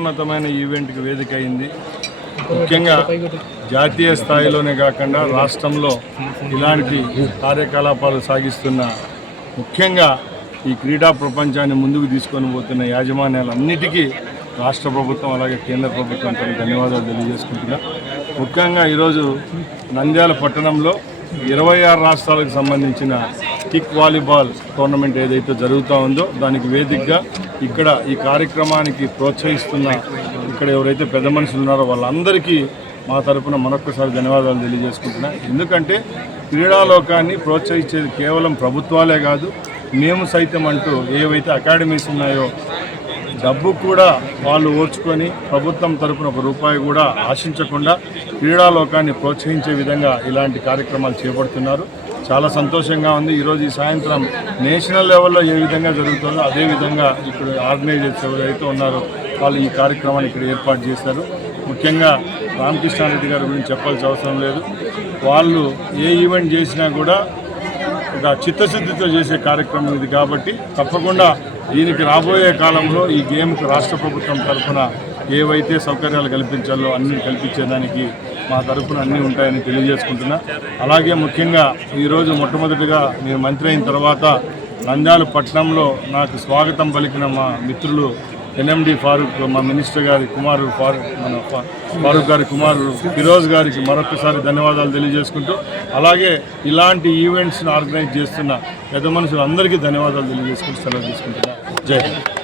ఉన్నతమైన ఈవెంట్కి వేదిక అయింది. ముఖ్యంగా జాతీయ స్థాయిలోనే కాకుండా రాష్ట్రంలో ఇలాంటి కార్యకలాపాలు సాగిస్తున్న ముఖ్యంగా ఈ క్రీడా ప్రపంచాన్ని ముందుకు తీసుకొని పోతున్న యాజమాన్యాలన్నిటికీ రాష్ట్ర ప్రభుత్వం అలాగే కేంద్ర ప్రభుత్వంతో ధన్యవాదాలు తెలియజేసుకుంటున్నా. ముఖ్యంగా ఈరోజు నంద్యాల పట్టణంలో 26 రాష్ట్రాలకు సంబంధించిన కిక్ వాలీబాల్ టోర్నమెంట్ ఏదైతే జరుగుతూ ఉందో దానికి వేదికగా ఇక్కడ ఈ కార్యక్రమానికి ప్రోత్సహిస్తున్న ఇక్కడ ఎవరైతే పెద్ద మనుషులు ఉన్నారో వాళ్ళందరికీ మా తరపున మరొకసారి ధన్యవాదాలు తెలియజేసుకుంటున్నా. ఎందుకంటే క్రీడాలోకాన్ని ప్రోత్సహించేది కేవలం ప్రభుత్వాలే కాదు, మేము సైతం అంటూ ఏవైతే అకాడమీస్ ఉన్నాయో డబ్బు కూడా వాళ్ళు ఓర్చుకొని ప్రభుత్వం తరపున ₹1 కూడా ఆశించకుండా క్రీడాలోకాన్ని ప్రోత్సహించే విధంగా ఇలాంటి కార్యక్రమాలు చేపడుతున్నారు. చాలా సంతోషంగా ఉంది. ఈరోజు ఈ సాయంత్రం నేషనల్ లెవెల్లో ఏ విధంగా జరుగుతుందో అదేవిధంగా ఇక్కడ ఆర్గనైజర్స్ ఎవరైతే ఉన్నారో వాళ్ళు ఈ కార్యక్రమాన్ని ఇక్కడ ఏర్పాటు చేశారు. ముఖ్యంగా రామకృష్ణారెడ్డి గారి గురించి చెప్పాల్సిన అవసరం లేదు. వాళ్ళు ఏ ఈవెంట్ చేసినా కూడా ఒక చిత్తశుద్ధితో చేసే కార్యక్రమం ఇది కాబట్టి తప్పకుండా దీనికి రాబోయే కాలంలో ఈ గేమ్కు రాష్ట్ర ప్రభుత్వం తరఫున ఏవైతే సౌకర్యాలు కల్పించాలో అన్ని కల్పించేదానికి మా తరఫున అన్నీ ఉంటాయని తెలియజేసుకుంటున్నా. అలాగే ముఖ్యంగా ఈరోజు మొట్టమొదటిగా నేను మంత్రి అయిన తర్వాత నంద్యాల పట్టణంలో నాకు స్వాగతం పలికిన మా మిత్రులు ఎన్ఎండి ఫారూక్, మా మినిస్టర్ గారి కుమారుడు ఫారూక్ గారి కుమారుడు ఫిరోజ్ గారికి మరొకసారి ధన్యవాదాలు తెలియజేసుకుంటూ అలాగే ఇలాంటి ఈవెంట్స్ను ఆర్గనైజ్ చేస్తున్న పెద్ద మనుషులందరికీ ధన్యవాదాలు తెలియజేసుకుంటూ సెలవు తీసుకుంటున్నా. జై హింద్.